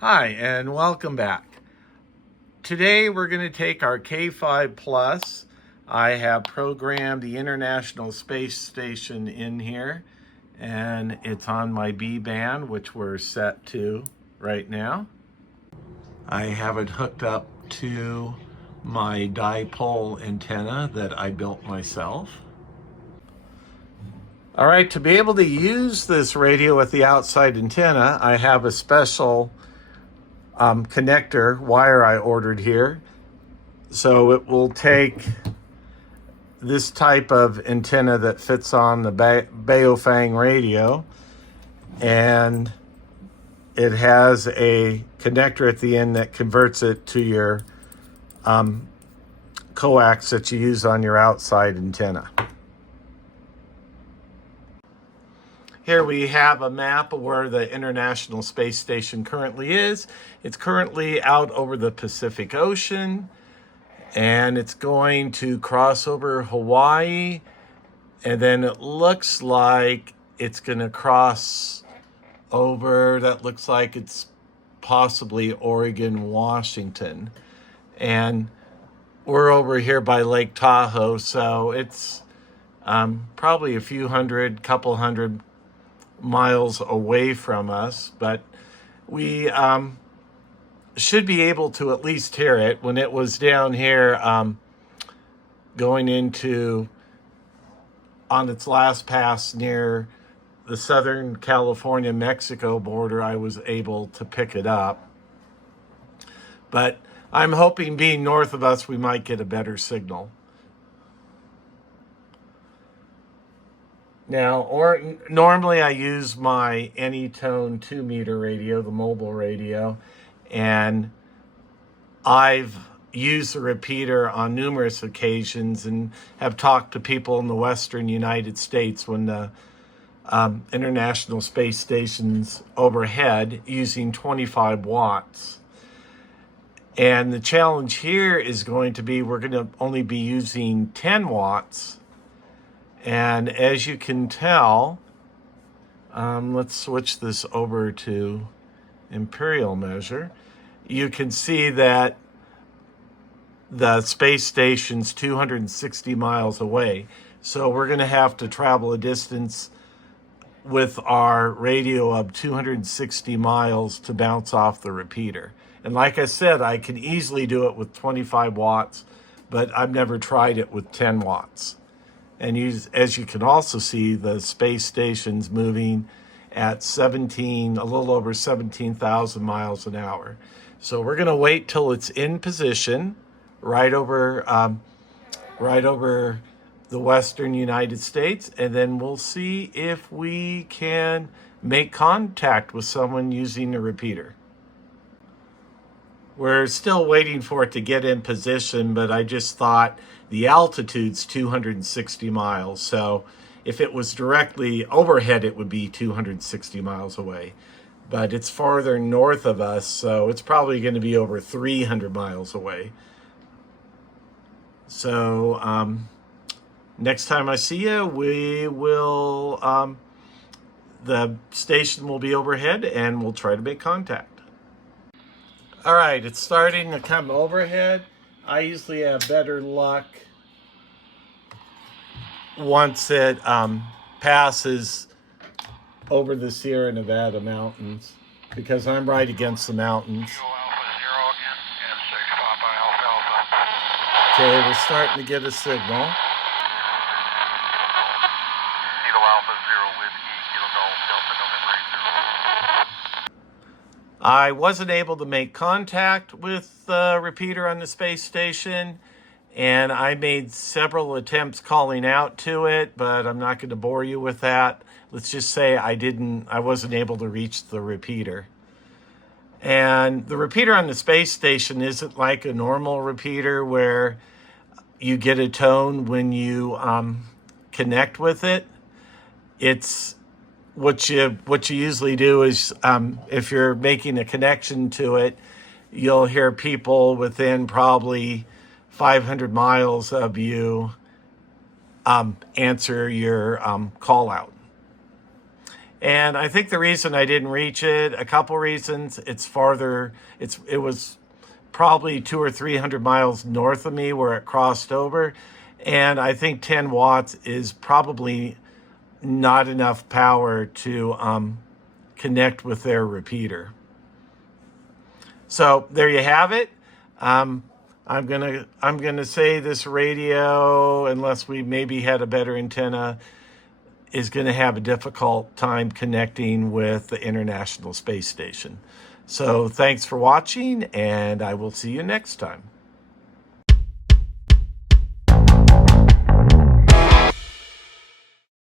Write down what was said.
Hi, and welcome back. Today we're going to take our K5 Plus. I have programmed the International Space Station in here, and it's on my B band, which we're set to right now. I have it hooked up to my dipole antenna that I built myself. All right, to be able to use this radio with the outside antenna, I have a special connector wire I ordered here. So it will take this type of antenna that fits on the Baofeng radio, and it has a connector at the end that converts it to your coax that you use on your outside antenna. Here we have a map of where the International Space Station currently is. It's currently out over the Pacific Ocean, and it's going to cross over Hawaii, and then it looks like it's going to cross over, that looks like it's possibly Oregon, Washington. And we're over here by Lake Tahoe, so it's probably couple hundred miles away from us, but we should be able to at least hear it. When it was down here going into on its last pass near the Southern California-Mexico border, I was able to pick it up. But I'm hoping being north of us, we might get a better signal. Now, normally I use my Anytone 2-meter radio, the mobile radio, and I've used the repeater on numerous occasions and have talked to people in the Western United States when the International Space Station's overhead using 25 watts. And the challenge here is going to be we're going to only be using 10 watts. And as you can tell, let's switch this over to imperial measure. You can see that the space station's 260 miles away. So we're going to have to travel a distance with our radio of 260 miles to bounce off the repeater. And like I said, I can easily do it with 25 watts, but I've never tried it with 10 watts. And as you can also see, the space station's moving at a little over 17,000 miles an hour. So we're going to wait till it's in position right over the Western United States, and then we'll see if we can make contact with someone using the repeater. We're still waiting for it to get in position, but I just thought the altitude's 260 miles. So if it was directly overhead, it would be 260 miles away. But it's farther north of us, so it's probably going to be over 300 miles away. So next time I see you, the station will be overhead and we'll try to make contact. All right, it's starting to come overhead. I usually have better luck once it passes over the Sierra Nevada mountains, because I'm right against the mountains. Okay, we're starting to get a signal. I wasn't able to make contact with the repeater on the space station, and I made several attempts calling out to it, but I'm not going to bore you with that. Let's just say I wasn't able to reach the repeater. And the repeater on the space station isn't like a normal repeater where you get a tone when you connect with it. It's what you usually do is if you're making a connection to it, you'll hear people within probably 500 miles of you answer your call out. And I think the reason I didn't reach it, a couple reasons. It's farther. It was probably 200 or 300 miles north of me where it crossed over, and I think 10 watts is probably not enough power to connect with their repeater. So there you have it. I'm gonna say this radio, unless we maybe had a better antenna, is going to have a difficult time connecting with the International Space Station. So thanks for watching, and I will see you next time.